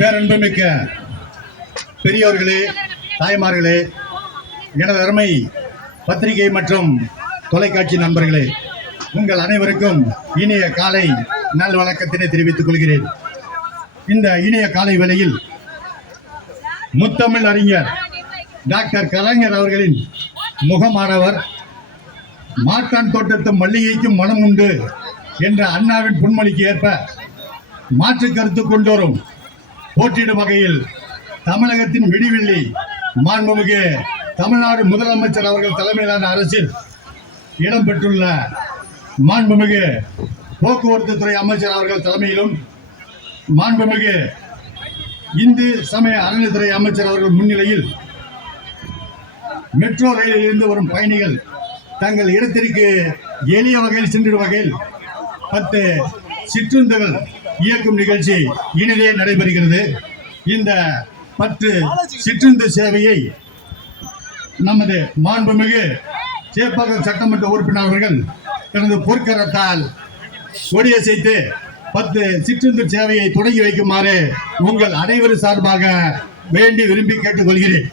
பேரன்புமிக்க பெரியோர்களே, தாய்மார்களே, எனது அருமை பத்திரிகை மற்றும் தொலைக்காட்சி நண்பர்களே, உங்கள் அனைவருக்கும் இனிய காலை நல்வணக்கத்தினை தெரிவித்துக் கொள்கிறேன். இந்த இனிய காலை வேளையில் முத்தமிழ் அறிஞர் டாக்டர் கலைஞர் அவர்களின் முகமானவர் மாட்டான் தோட்டத்து மல்லிகைக்கும் மனம் உண்டு என்ற அண்ணாவின் பொன்மொழிக்கு ஏற்ப மாற்று கருத்து கொண்டோரும் போட்டியிடும் வகையில் தமிழகத்தின் விடிவெள்ளி மாண்புமிகு தமிழ்நாடு முதலமைச்சர் அவர்கள் தலைமையிலான அரசில் இடம்பெற்றுள்ள மாண்புமிகு போக்குவரத்து துறை அமைச்சர் அவர்கள் தலைமையிலும் மாண்புமிகு இந்து சமய அறநிலையத்துறை அமைச்சர் அவர்கள் முன்னிலையில் மெட்ரோ ரயிலில் இருந்து வரும் பயணிகள் தங்கள் இடத்திற்கு எளிய வகையில் சென்றிடும் வகையில் 10 சிற்றுந்துகள் இயக்கும் நிகழ்ச்சி இனிதே நடைபெறுகிறது. இந்த 10 சிற்றுந்து சேவையை நமது மாண்புமிகு சேப்பாக்கம் சட்டமன்ற உறுப்பினர் அவர்கள் தனது பொற்கரத்தால் கொடியசைத்து 10 சிற்றுந்து சேவையை தொடங்கி வைக்குமாறு உங்கள் அனைவரும் சார்பாக வேண்டி விரும்பி கேட்டுக்கொள்கிறேன்.